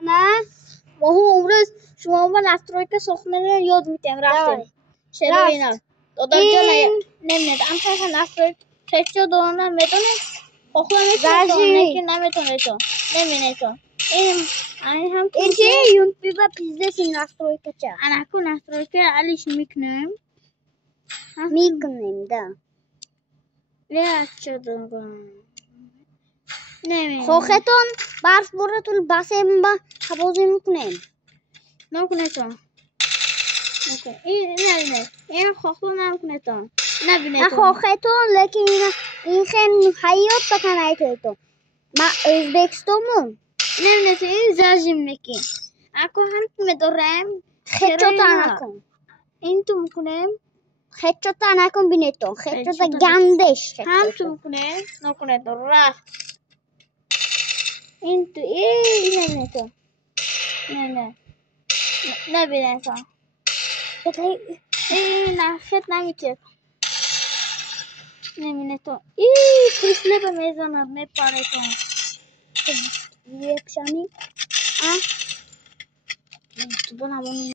انا وهو عمرش شما با نسترویک سخنه رو یاد میتیم رفتیم چرا اینا داداش نمیده اما نسترویک چه دونه میدونه خود میتونه که نمیتونه تو نمیونه تو این هم این چه یون پیبا پیزده سی نسترویک چه انا کو نسترویک علیش میکنم ده ليه چه دونه نمیونه خوختون برف براتون بسیم با حبازی میکنیم نکنه تو این خواه نکنه تو نبینه تو خوختون لیکن این خیلی حیات بکنه تو ما ازبکستومون نبینه تو این زاجیم میکی اکو هم میدارم خچوتا نکن این تو میکنم خچوتا نکن بینه تو خچوتا گندش هم تو میکنه نکنه تو رفت این تو این نبینه تو نه نبینه تو این خط نمیشه نمی‌بینه تو پریسله به میزنم میپاره تو یک شمی تو بنامون